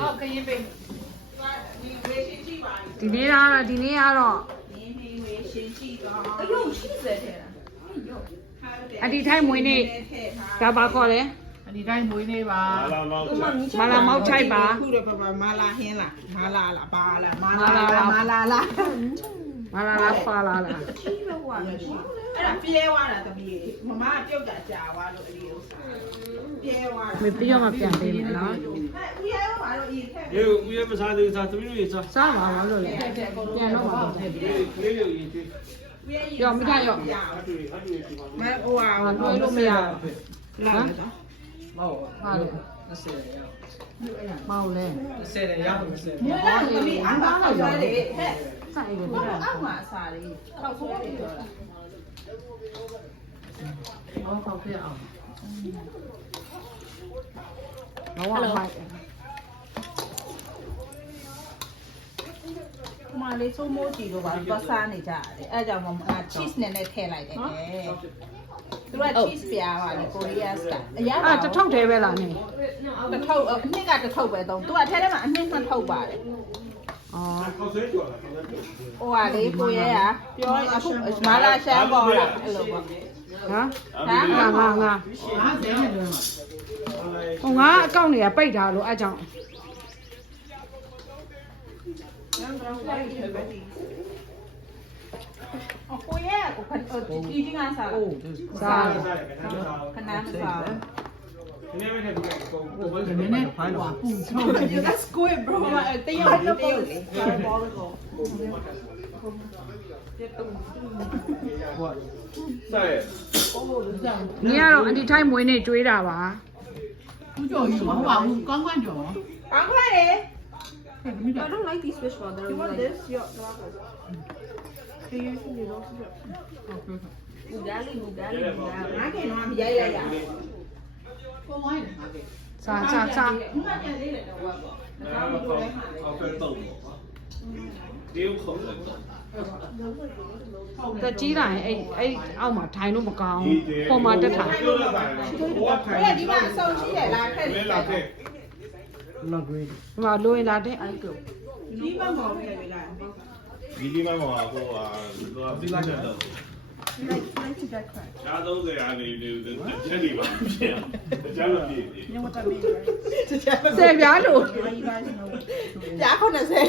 ဟုတ်ခရင်ပေးဒီဝေရှင်ကြည့်ပါဒီနေ့ကတော့ဒီနေ့ကတော့ဒီနေ့ဝေရှင်ကြည့်တော့အယုံရှိစေထဲလားအဒီထိုင်မွေးနေ့ဒါပါခေါ်လဲအဒီတိုင်းမွေးနေ့ပါမာလာမောက်ချိုက်ပါခုတော့ပါပါမာလာဟင်းလားမာလာလားပါလားမာလာလားမာလာလားမာလာလားပါလာလားခီးတော့ဝါအဲ့ဒါပြဲသွားတာတပည့်မမကပြုတ်တာကြာသွားလို့အဒီဥစ္စာပြဲသွားတာမပြောင်းမပြန်ပေးဘူးနော် ရေဦးရမစားသေးစားသမီးတို့ရေစားစားပါဘာလို့လဲပြန်တော့ပါတော့ကလေးလေးရေသေးရောမိသားရောအတူအတူဒီမှာမဟိုဟာတွဲလို့မရဘူးလားမဟုတ်ပါဘူး20ရောမောင်လဲ20ရရ20မြေလာသမီးအန်ပါတော့ရတယ်ဟဲ့ဆိုင်ကဘာအမှအစာလေးတော့ဆုံးနေတော့လားဟောပေါ့ပြအောင်ဘာဝဟိုက် လေးစိုးမိုးကြည့်လို့ပါသွားစားနေကြတယ်အဲ့ကြောင့်မမက cheese နဲ့နဲ့ထည့်လိုက်တယ်ကဲသူက cheese ပြားပါလေကိုရီးယားစကအရအာသာတထုပ်သေးပဲလားနင်တစ်ထုပ်အနှစ်ကတစ်ထုပ်ပဲသုံးသူကအထဲထဲမှာအနှစ်နှစ်ထုပ်ပါတယ်ဩဟိုကလေကိုရဲကပြောရင်အခုမာလာရှမ်းပေါ်လာအဲ့လိုပေါ့ဟမ်ငါငါငါဟိုငါအကောင့်တွေကပိတ်ထားလို့အဲကြောင့် ကိုရဲ့ကိုခဏတီးတင်းအားစားကိုစားခဏစား That's good, bro. တေးရတေးရတေးရဘောလုံးကိုနေရတော့အန်တီထိုင်းမွေးနေကျွေးတာပါဘူးကြော်ကြီးမဟုတ်ပါဘူးကောင်းကောင်းကြော်ကောင်းခွက်လေ I don't like these fish while they're You want like, this? Yeah, glasses. They usually don't fit. Ugali, ugali, ugali. I can't harm. Yeah, yeah, yeah. Go on. Okay. စားစားစားတတိတိုင်းအဲ့အဲ့အောက်မှာထိုင်လို့မကောင်းပေါ်မှာတက်ထားဒီမှာအဆုံရှိတယ်လားခက်လား not greedy ဒီမှာလိုရင်လာတဲ့အိုက်ကိုဒီဘက်မှာပြရလိုက်ဒီဒီမှာမှာဟိုဟာလိုအပ်တဲ့ချက်တော့ like like to that crack ဒါ30ရာနေနေချက်နေပါဖြစ်အကျမ်းမပြေဘူးညမတမေးဆယ်ပြားလို့ Yeah, I couldn't say.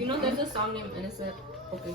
You know, there's a song named Innocent. Okay.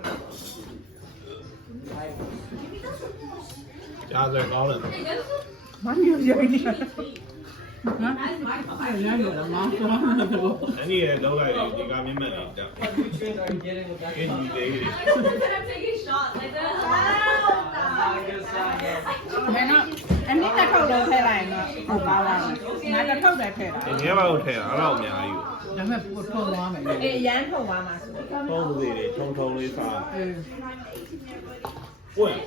ကြားစရာကောင်းတယ်မမရရည်ဟမ်ရရရမောင်းသွားမှာတော့အဲ့ဒီလေလောက်လိုက်ဒီကမြင့်မှန်နေတာအင်းဒီလေး ဘယ်တော့အနည်းတစ်ထုပ်လုံးထည့်လိုက်ရင်တော့ဟိုပါလာမယ်ငါတစ်ထုပ်ပဲထည့်တာငယ်ပါဟုတ်ထဲအဲ့တော့အများကြီးဒါပေမဲ့ပို့ထုံသွားမယ်လေအေးရမ်းထုံသွားမှာဆိုပုံစံတွေထုံထုံလေးစား အင်း င့်